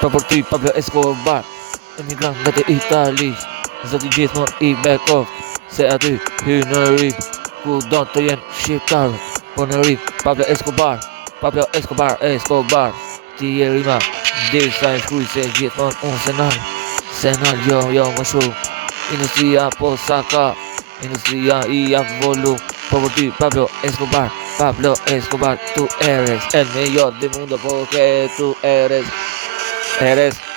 Pa për ty Pablo Escobar, emigrant nga të Italis, zoti gjithmon I Bekov, se aty hy në rip, ku do të jenë shqiptarët, po në rip Pablo Escobar, Pablo Escobar, Escobar, ti je rima, dirë sa e shkruj se gjithmon unë senal jo më shumë, industria po sa ka, industria I volum, po për ty Pablo Escobar, Pablo Escobar, tú eres el mejor del mundo porque tú eres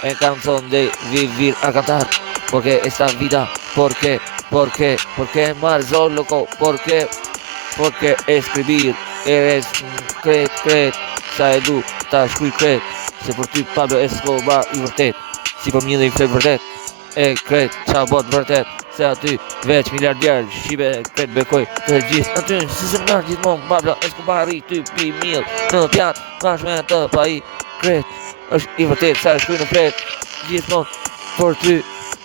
en canción de vivir a cantar, porque esta vida, porque más solo loco, porque escribir, eres cret, sa edu, ta shkruj cret, se për ty Pablo Escobar I vërtet, si për mjë dhe I flet vërtet, e cret, qa bot vërtet, se aty veç miliardier, shqipe cret bekoj, të gjithë aty, si se nërë gjithmon, Pablo Escobar I ty pi mil, në pjatë, bashme të pa I cret, është I vërtet, sa e shkruj në flet, gjithmon, për ty,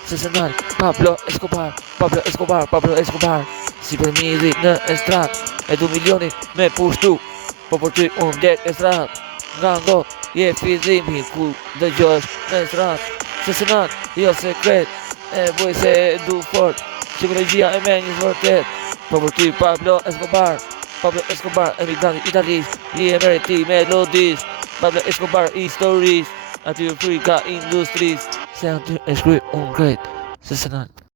se se nërë, Pablo Escobar, Pablo Escobar, Pablo Escobar, si për midhi në estrat, e du milioni me pushtu, po për ty unë dek estrat, nga ngot, je fillimi ku dëgjosh në estrat, se se nërë, jo sekret, e boj se du fort, psikologjia e menjës vërtet, po për ty Pablo Escobar, Pablo Escobar, emigrant Italis, I emeriti melodis, Pablo Escobar historis, aty frika industris, se aty e shkruj unë krejt, se se nërë.